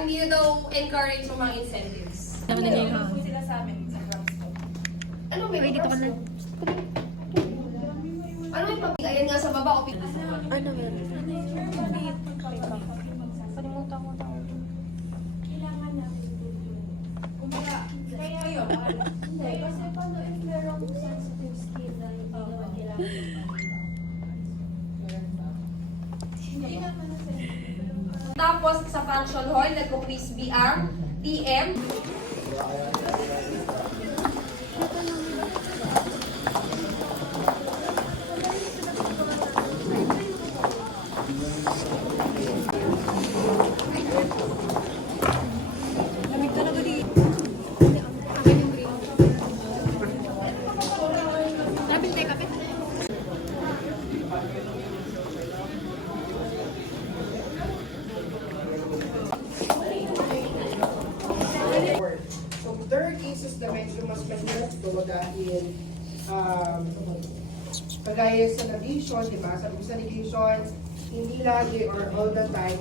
hindi na daw encourage yung mga incentives. Ano na yung po sila sa amin sa Grabstone. Ano may dito ka na. Ano may pag... Ayan nga sa baba, o Ano meron? Palimutan ko tawag. Kailangan na. Kumbaga, kaya yun. Hindi, kasi paano if merong sensitive skin na hindi naman kailangan Hindi naman na sensitive. Tapos sa function hall, nagko-quiz BR, TM. Lamig talaga di. Sabi tayo kapit. So there are cases na medyo mas mahirap ito dahil kagaya sa negation, di ba? Sabi ko sa negation, hindi lagi or all the time.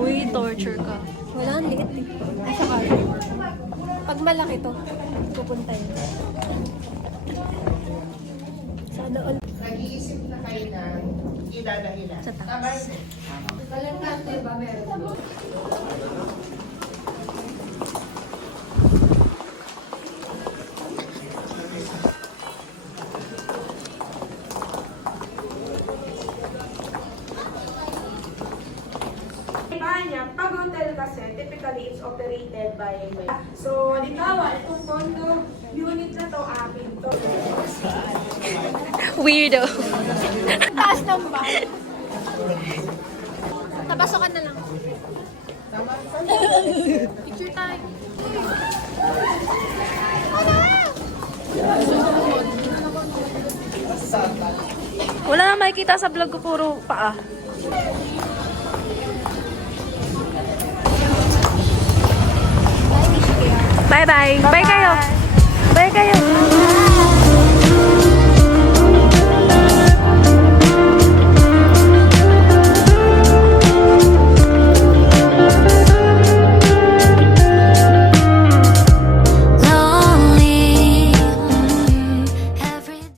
Uy, torture ka. Wala, ang liit eh. Nasa kaya. Pag malaki to, pupunta yun. Sana all. Nag-iisip na kayo ng idadahilan. Sa taas. Tama yun. Kalantante ba meron? Iba pag hotel kasi, typically it's operated by so, halimbawa, itong condo unit na to, akin to. Weirdo. Taas ng bar. Napasokan na lang. Picture time. Wala na makikita sa vlog ko, puro paa. Bye-bye. Bye kayo. Bye kayo.